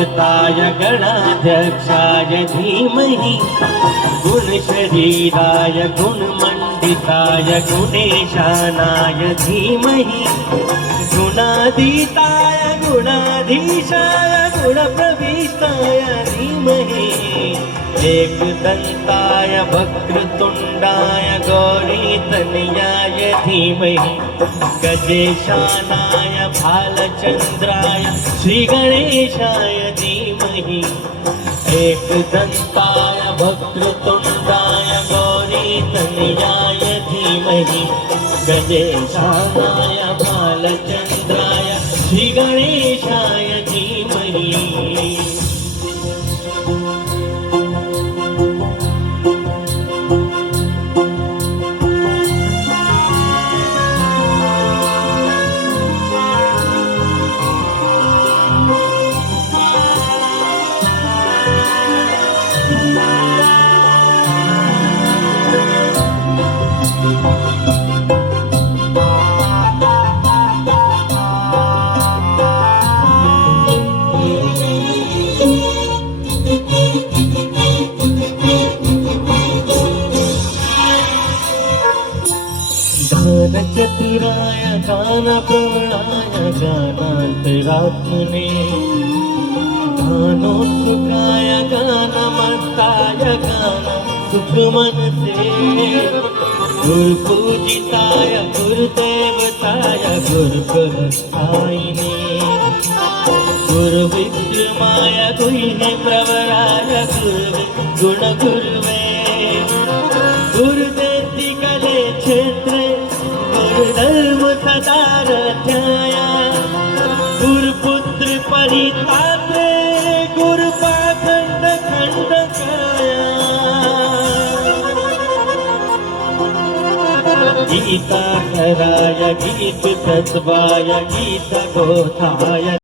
गुणदेवताय गणाध्यक्षाय धीमहि गुणशरीराय गुणमण्डिताय गुणेशानाय धीमहि गुणातीताय गुणाधीशाय गुणप्रविष्टाय धीमहि एकदन्ताय वक्रतुण्डाय गौरीतनयाय धीमहि गजेशानाय भालचन्द्राय श्रीगणेशाय धीमहि एकदन्ताय वक्रतुण्डाय गौरीतनयाय धीमहि गजेशानाय भालचन्द्राय श्रीगणेशाय धीमहि गानचतुराय गानप्रवणाय गानान्तरात्मने गानोत्सुकाय गानमत्ताय गानसुखमनसे गुरुपूजिताय गुरुदेवताय गुरुप्रस्थायिने गुरुविक्रमाय गुह्य प्रवराय गुणगुरुवे गुरुदेवतिकले क्षेत्रे गुरुधर्म सदाराध्याय गुरुपुत्र परितात्रे गुरुपाखंड खंडकाय गीता कराय गीत तत्वाय गीत गोथाय